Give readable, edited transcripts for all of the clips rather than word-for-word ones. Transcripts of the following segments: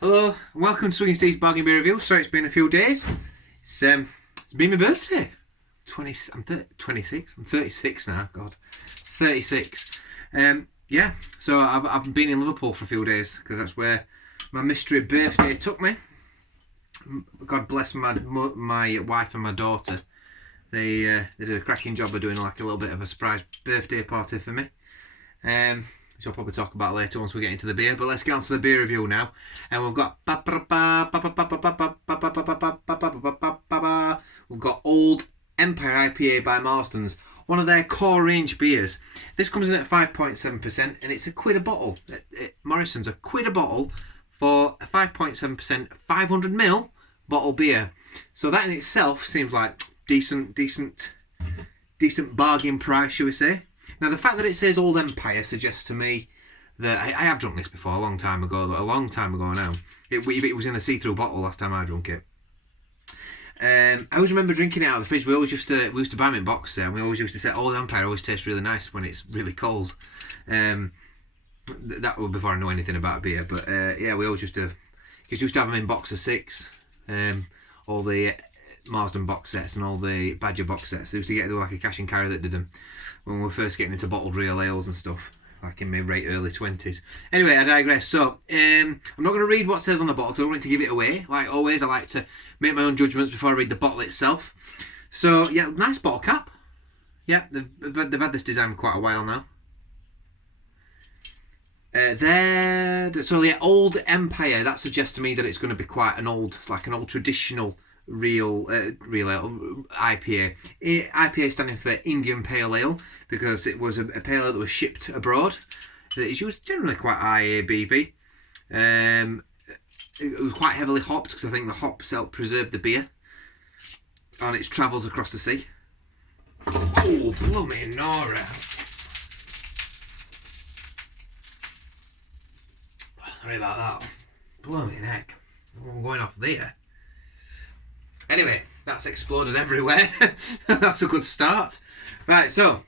Hello, and welcome to Swiggin Steve's Bargain Beer Review. Sorry, it's been a few days. It's been my birthday. 26. I'm 36 now. God, 36. Yeah. So I've been in Liverpool for a few days because that's where my mystery birthday took me. God bless my wife and my daughter. They did a cracking job of doing like a little bit of a surprise birthday party for me. Which I'll probably talk about later once we get into the beer. But let's get on to the beer review now. And we've got Old Empire IPA by Marstons, one of their core range beers. This comes in at 5.7% and it's £1 a bottle. Morrison's £1 a bottle for a 5.7% 500ml bottle beer. So that in itself seems like decent bargain price, shall we say. Now, the fact that it says Old Empire suggests to me that I have drunk this before a long time ago now. It was in the see-through bottle last time I drunk it. I always remember drinking it out of the fridge. We used to buy them in box set, and we always used to say Old Empire always tastes really nice when it's really cold. That was before I know anything about beer, but yeah, we always used to have them in box of 6. All the Marsden box sets and all the Badger box sets. They used to get like a cash and carry that did them when we were first getting into bottled real ales and stuff, like in my early 20s. Anyway, I digress. So, I'm not going to read what it says on the bottle because I don't want to give it away. Like always, I like to make my own judgments before I read the bottle itself. So, yeah, nice bottle cap. Yeah, they've had this design for quite a while now. So yeah, Old Empire. That suggests to me that it's going to be quite an old traditional real ale IPA. IPA standing for Indian Pale Ale because it was a pale ale that was shipped abroad. That is used generally quite high ABV. It was quite heavily hopped because I think the hops help preserve the beer on its travels across the sea. Oh, blooming Nora! Sorry about that. Blooming heck! I'm going off there. Anyway, that's exploded everywhere. That's a good start. Right, so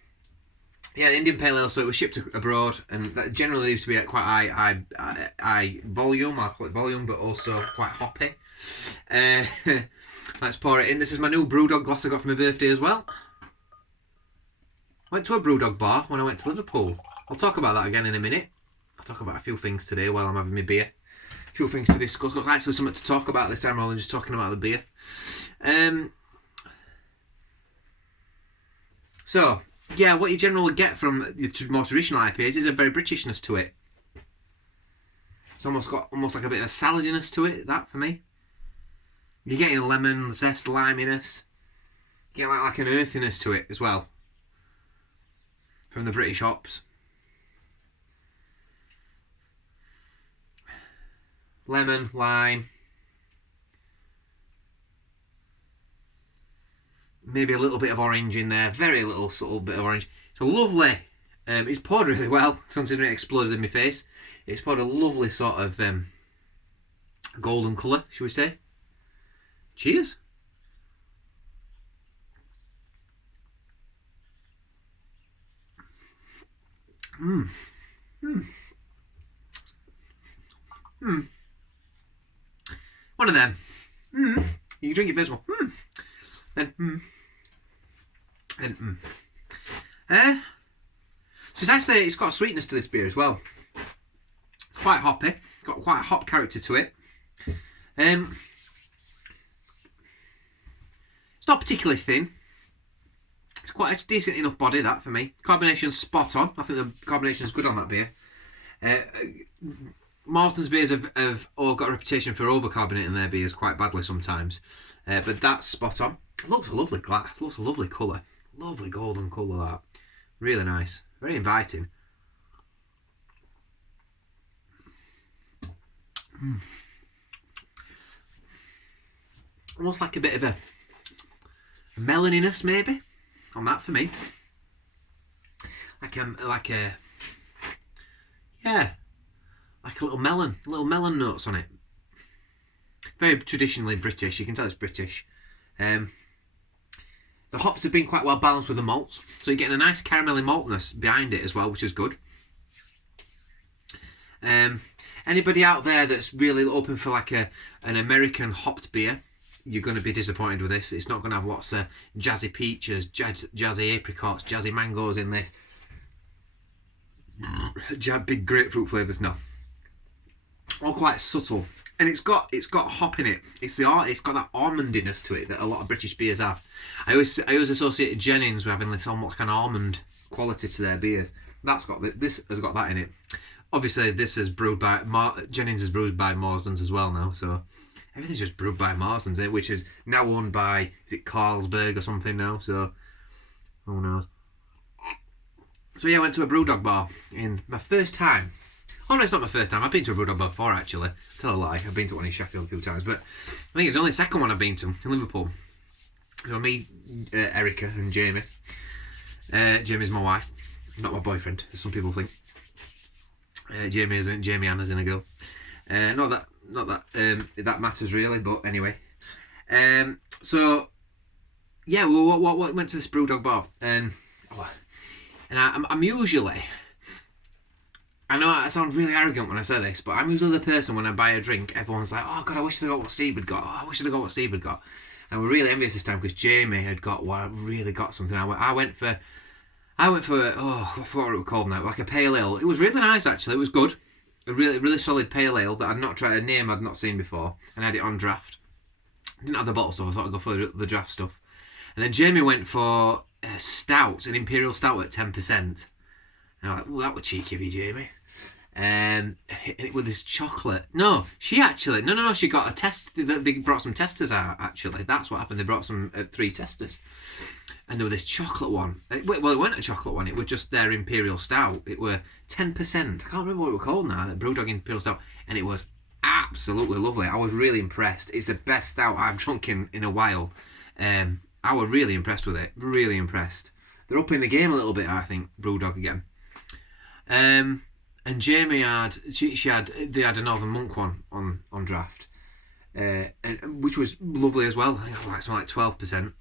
yeah, the Indian Pale Ale. So it was shipped abroad, and that generally used to be at quite high volume. I'll call it volume, but also quite hoppy. Let's pour it in. This is my new Brewdog glass I got for my birthday as well. I went to a Brewdog bar when I went to Liverpool. I'll talk about that again in a minute. I'll talk about a few things today while I'm having my beer. Few things to discuss. Got actually something to talk about this time rather than just talking about the beer. So yeah, what you generally get from the more traditional IPAs is a very Britishness to it. It's almost like a bit of a saladiness to it. That for me, you're getting lemon zest, liminess. You get like an earthiness to it as well from the British hops. Lemon, lime, maybe a little bit of orange in there, very little subtle bit of orange. It's a lovely, it's poured really well considering it exploded in my face. It's poured a lovely sort of golden colour, should we say. Cheers. One of them. You drink it first one. Then So it's got a sweetness to this beer as well. It's quite hoppy. It's got quite a hop character to it. It's not particularly thin. It's quite a decent enough body, that for me. Carbonation's spot on. I think the carbonation's good on that beer. Marston's beers have all got a reputation for over-carbonating their beers quite badly sometimes. But that's spot on. It looks a lovely glass. It looks a lovely colour. Lovely golden colour, that. Really nice. Very inviting. Almost like a bit of a melaniness, maybe, on that for me. Like a little melon notes on it. Very traditionally British. You can tell it's British. The hops have been quite well balanced with the malts, so you're getting a nice caramelly maltness behind it as well, which is good. Anybody out there that's really open for like an American hopped beer, you're going to be disappointed with this. It's not going to have lots of jazzy peaches, jazzy apricots, jazzy mangoes in this. Big grapefruit flavours, no. All quite subtle. And it's got hop in it. It's got that almondiness to it that a lot of British beers have. I always associate Jennings with having this almost like an almond quality to their beers. This has got that in it. Obviously, this is brewed by Jennings is brewed by Marstons as well now. So everything's just brewed by Marstons, which is now owned by, is it Carlsberg or something now? So who knows? So yeah, I went to a Brewdog bar in my first time. Oh no, it's not my first time. I've been to a Brewdog bar before, actually. Tell a lie. I've been to one in Sheffield a few times, but I think it's only the second one I've been to in Liverpool. So me, Erica and Jamie. Jamie's my wife, not my boyfriend, as some people think. Jamie isn't. Jamie Anna's in a girl. Not that matters really, but anyway. So yeah, we went to this Brewdog bar, and I'm usually, I know I sound really arrogant when I say this, but I'm usually the person when I buy a drink, everyone's like, oh God, I wish I'd got what Steve had got. Oh, I wish I'd got what Steve had got. And we're really envious this time because Jamie had got really got something. I went for I forgot what it was called now, like a pale ale. It was really nice actually. It was good, a really solid pale ale that I'd not tried, a name I'd not seen before, and I had it on draft. Didn't have the bottle stuff. I thought I'd go for the draft stuff. And then Jamie went for a stout, an imperial stout at 10%. And I'm like, oh, that was cheeky of you, Jamie. And it with this chocolate. No, she got a test. They brought some testers out, actually. That's what happened. They brought some 3 testers. And there was this chocolate one. Well, it wasn't a chocolate one. It was just their imperial stout. It were 10%. I can't remember what it was called now. The Brewdog imperial stout. And it was absolutely lovely. I was really impressed. It's the best stout I've drunk in a while. I was really impressed with it. Really impressed. They're up in the game a little bit, I think, Brewdog again. And Jamie they had a Northern Monk one on draft, and which was lovely as well. I think it was something like 12%.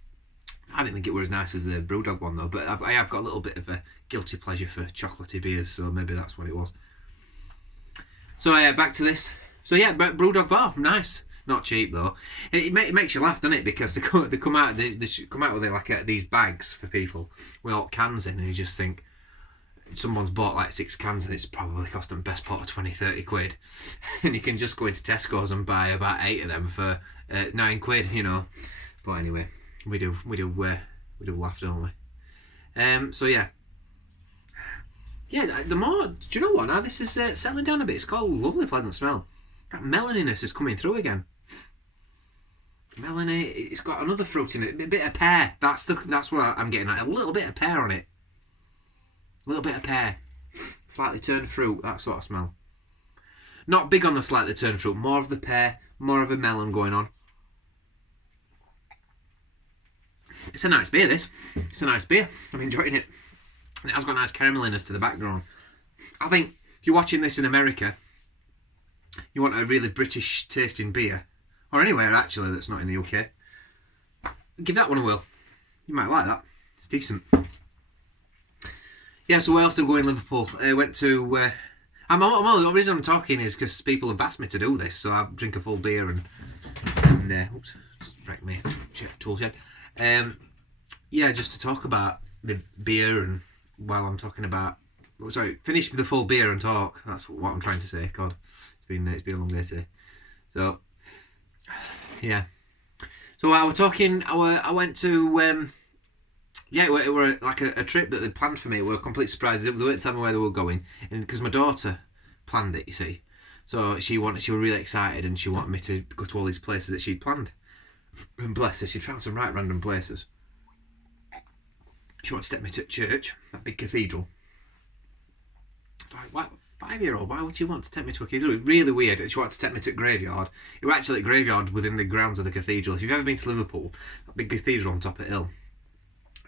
I didn't think it was as nice as the Brewdog one though, but I have got a little bit of a guilty pleasure for chocolatey beers, so maybe that's what it was. So back to this. So yeah, Brewdog bar, nice. Not cheap though. It makes you laugh, doesn't it? Because they come out with it like these bags for people with all cans in, and you just think someone's bought like 6 cans and it's probably cost them best part of 20-30 quid, and you can just go into Tesco's and buy about 8 of them for 9 quid, you know. But anyway, we do laugh, don't we? So yeah. Do you know what? Now this is settling down a bit. It's got a lovely, pleasant smell. That melaniness is coming through again. Melanie, it's got another fruit in it, a bit of pear. That's what I'm getting at. A little bit of pear on it. A little bit of pear. Slightly turned fruit, that sort of smell. Not big on the slightly turned fruit, more of the pear, more of a melon going on. It's a nice beer, this. It's a nice beer. I'm enjoying it. And it has got a nice carameliness to the background. I think if you're watching this in America, you want a really British tasting beer, or anywhere actually that's not in the UK, give that one a whirl. You might like that. It's decent. Yeah, so where else did I go in Liverpool? I went to... the reason I'm talking is because people have asked me to do this, so I drink a full beer and oops, just wrecked my tool shed. Yeah, just to talk about the beer, and while I'm talking about... finish the full beer and talk. That's what I'm trying to say. God, it's been a long day today. So, yeah. So I was talking... I went to... it were like a trip that they planned for me. It were a complete surprise. They weren't telling me where they were going, and because my daughter planned it, you see. So she was really excited, and she wanted me to go to all these places that she'd planned. And bless her, she'd found some right random places. She wanted to take me to church, that big cathedral. Like, what? 5-year-old, why would you want to take me to a cathedral? It was really weird. She wanted to take me to a graveyard. It was actually a graveyard within the grounds of the cathedral. If you've ever been to Liverpool, that big cathedral on top of the hill.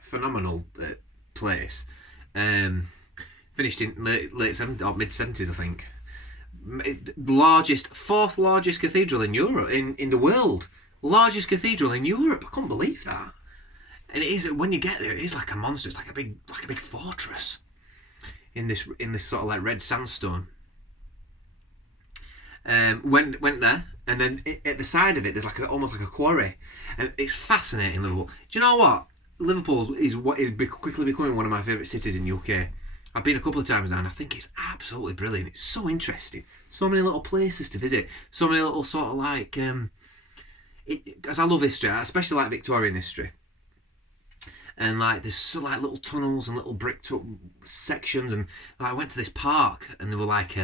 Phenomenal place. Finished in late 70s or mid 70s, I think. Fourth largest cathedral in Europe, in the world. Largest cathedral in Europe. I couldn't believe that. And it is, when you get there, it is like a monster. It's like a big fortress in this sort of like red sandstone. Went there, and then at the side of it, there's like almost like a quarry, and it's fascinating. Liverpool. Do you know what? Liverpool is quickly becoming one of my favourite cities in UK. I've been a couple of times now, and I think it's absolutely brilliant. It's so interesting. So many little places to visit. So many little sort of like, because I love history, I especially like Victorian history. And like there's so like little tunnels and little bricked up sections, and I went to this park, and there were like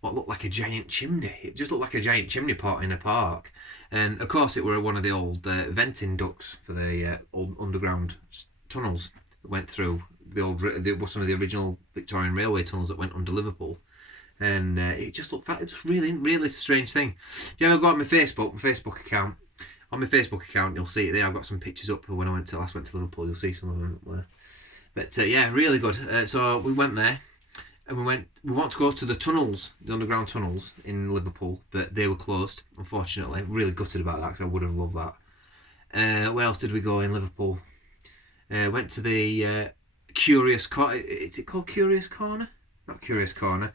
what looked like a giant chimney. It just looked like a giant chimney pot in a park, and of course it were one of the old venting ducts for the old underground tunnels that went through some of the original Victorian railway tunnels that went under Liverpool. And it just looked it's just really strange thing. If you ever go on my Facebook account, on my Facebook account you'll see it there. I've got some pictures up for when I last went to Liverpool. You'll see some of them up there. But yeah, really good. So we went there, and we want to go to the tunnels, the underground tunnels in Liverpool, but they were closed, unfortunately. Really gutted about that, because I would have loved that. Where else did we go in Liverpool? Went to the Curious Corner. Is it called Curious Corner? Not Curious Corner.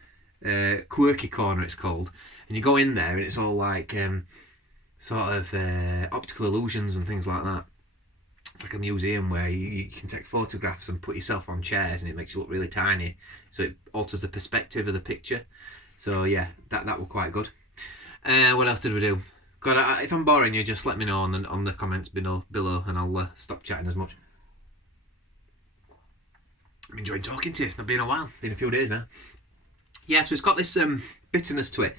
Quirky Corner it's called. And you go in there, and it's all like sort of optical illusions and things like that. It's like a museum where you can take photographs and put yourself on chairs, and it makes you look really tiny, so it alters the perspective of the picture. So yeah, that were quite good. What else did we do? God, if I'm boring you, just let me know on the comments below, and I'll stop chatting as much. I'm enjoying talking to you. It's not been a while. Been a few days now. Yeah, so it's got this bitterness to it.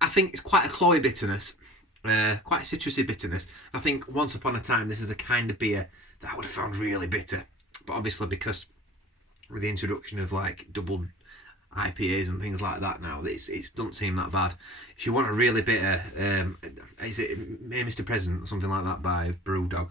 I think it's quite a cloy bitterness. Quite a citrusy bitterness. I think once upon a time this is the kind of beer that I would have found really bitter, but obviously because with the introduction of like double IPAs and things like that now, it doesn't seem that bad. If you want a really bitter, is it Hey Mr. President or something like that by Brewdog?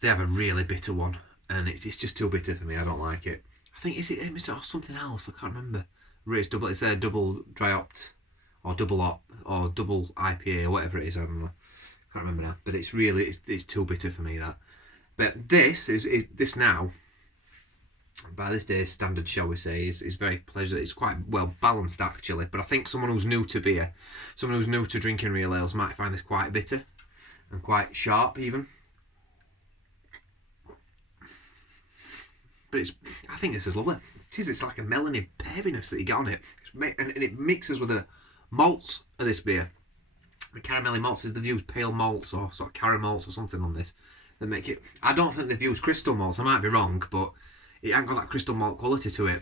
They have a really bitter one, and it's just too bitter for me. I don't like it. I think is it Hey Mr. or something else? I can't remember. It's a double dry opt, or double op, or double IPA, or whatever it is. I don't know. Can't remember now. But it's too bitter for me, that. But this this now, by this day's standard, shall we say, is very pleasant. It's quite well balanced actually. But I think someone who's new to beer, someone who's new to drinking real ales, might find this quite bitter and quite sharp even. But I think this is lovely. It's like a melony peariness that you get on it, and it mixes with the malts of this beer. The caramelly malts, they've used pale malts or sort of caramels or something on this that make it. I don't think they've used crystal malts. I might be wrong, but it ain't got that crystal malt quality to it.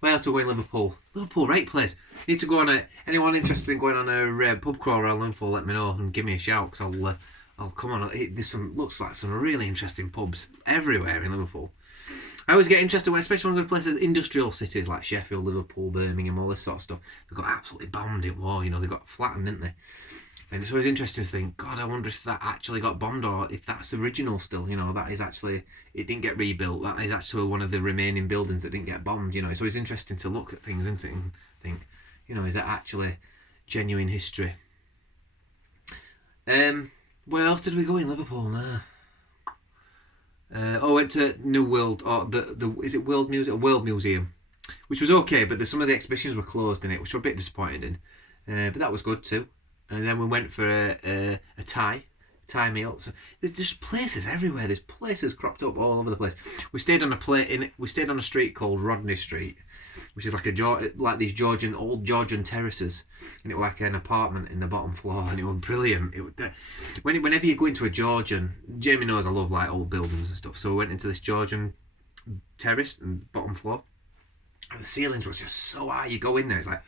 Where else are we going? Liverpool. Liverpool, right place. Need to go on anyone interested in going on a pub crawl around Liverpool, let me know and give me a shout, because I'll come on. There's looks like some really interesting pubs everywhere in Liverpool. I always get interested especially when I go to places, industrial cities like Sheffield, Liverpool, Birmingham, all this sort of stuff. They got absolutely bombed in war, they got flattened, didn't they? And it's always interesting to think, God, I wonder if that actually got bombed, or if that's original still, that is actually, it didn't get rebuilt, that is actually one of the remaining buildings that didn't get bombed, It's always interesting to look at things, isn't it, and think, is that actually genuine history? Where else did we go in Liverpool now? I went to New World, or is it World Museum? World Museum, which was okay, but some of the exhibitions were closed in it, which were a bit disappointed in. But that was good too. And then we went for a Thai meal. So there's just places everywhere. There's places cropped up all over the place. We stayed on a street called Rodney Street, which is like these old Georgian terraces, and it was like an apartment in the bottom floor, and it was brilliant. Whenever you go into a Georgian, Jamie knows I love like old buildings and stuff, so we went into this Georgian terrace and bottom floor, and the ceilings were just so high. You go in there, it's like,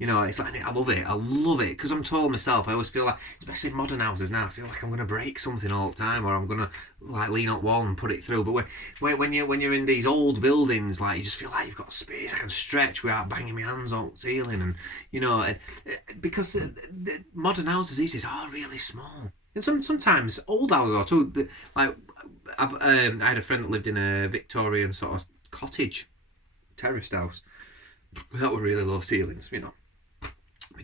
it's like, I love it, because I'm tall myself. I always feel like, especially in modern houses now, I feel like I'm going to break something all the time, or I'm going to like lean up wall and put it through. But when you're in these old buildings, like, you just feel like you've got space, I can stretch without banging my hands on the ceiling, and because the modern houses these days are really small. And sometimes old houses are too. Like, I had a friend that lived in a Victorian sort of cottage terraced house that were really low ceilings, But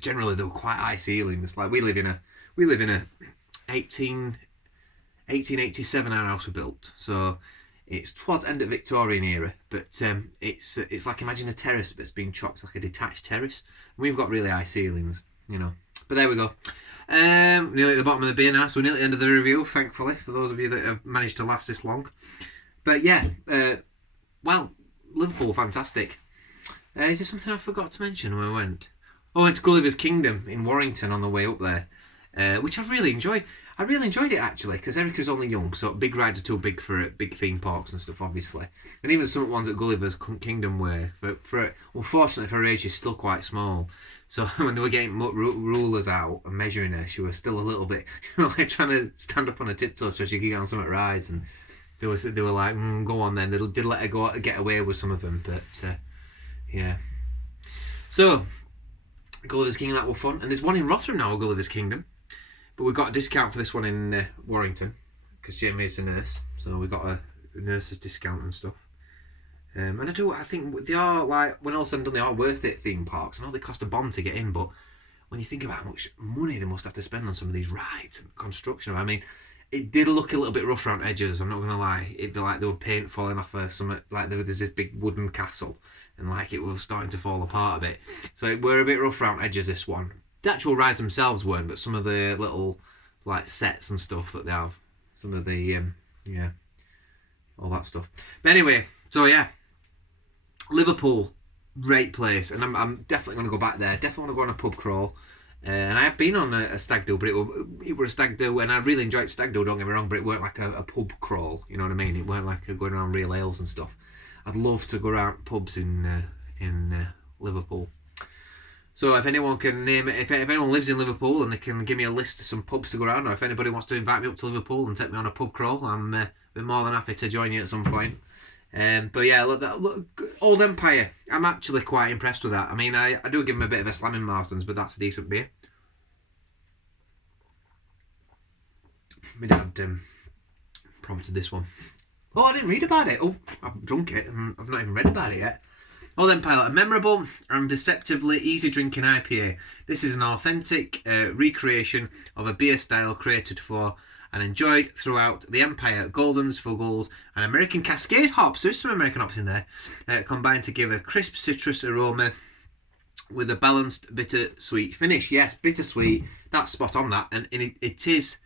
generally, they were quite high ceilings. Like we live in a 1887 our house was built, so It's towards the end of Victorian era, but it's like, imagine a terrace but it's been chopped like a detached terrace. We've got really high ceilings, you know. But there we go. Nearly at the bottom of the beer now, so we're nearly at the end of the review, thankfully, for those of you that have managed to last this long. But yeah, well, Liverpool, fantastic. Is there something I forgot to mention when I went? Oh, I went to Gulliver's Kingdom in Warrington on the way up there, which I really enjoyed. I really enjoyed it actually, because Erica's only young, so big rides are too big for it, big theme parks and stuff, obviously. And even some ones at Gulliver's Kingdom were, unfortunately for her age, she's still quite small. So when they were getting rulers out and measuring her, she was still a little bit, like trying to stand up on her tiptoes so she could get on some of the rides. And they were like, go on then. They did let her get away with some of them, but yeah. So Gulliver's Kingdom, that were fun. And there's one in Rotherham now, Gulliver's Kingdom. But we got a discount for this one in Warrington because Jamie's a nurse, so we got a nurse's discount and stuff. And I think they are, like, when all said and done, they are worth it, theme parks. I know they cost a bomb to get in, but when you think about how much money they must have to spend on some of these rides and construction, I mean, it did look a little bit rough around edges, I'm not going to lie. It'd be like there were paint falling off some, like there's this big wooden castle, and like it was starting to fall apart a bit. So it were a bit rough around edges, this one. The actual rides themselves weren't, but some of the little like sets and stuff that they have, some of the yeah, all that stuff. But anyway, so yeah, Liverpool, great place, and I'm definitely going to go back there. Definitely want to go on a pub crawl. And I have been on a stag do, but it were a stag do, and I really enjoyed stag do. Don't get me wrong, but it weren't like a pub crawl. You know what I mean? It weren't like going around real ales and stuff. I'd love to go around pubs in Liverpool. So if anyone can name it, if anyone lives in Liverpool and they can give me a list of some pubs to go around, or if anybody wants to invite me up to Liverpool and take me on a pub crawl, I'm more than happy to join you at some point. But yeah, look, Old Empire, I'm actually quite impressed with that. I mean, I do give them a bit of a slam in Marstons, but that's a decent beer. My dad prompted this one. Oh, I didn't read about it. Oh, I've drunk it and I've not even read about it yet. Old Empire, a memorable and deceptively easy drinking IPA. This is an authentic recreation of a beer style created for and enjoyed throughout the Empire. Goldens, Fuggles, and American Cascade hops. There's some American hops in there. Combined to give a crisp citrus aroma with a balanced bitter-sweet finish. Yes, bitter-sweet. That's spot on that. And it is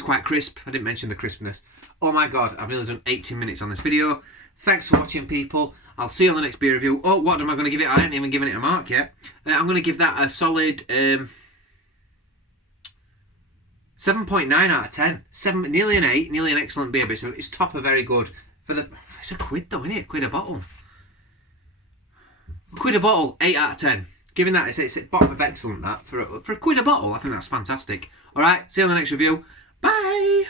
quite crisp. I didn't mention the crispness. Oh my god, I've nearly done 18 minutes on this video. Thanks for watching, people. I'll see you on the next beer review. Oh, what am I going to give it? I haven't even given it a mark yet. I'm going to give that a solid 7.9 out of 10. Nearly an 8, nearly an excellent beer, but it's top of very good. It's a quid though, isn't it? Quid a bottle. Quid a bottle, 8 out of 10. Giving that, it's bottom of excellent, that. For a quid a bottle, I think that's fantastic. Alright, see you on the next review. Bye!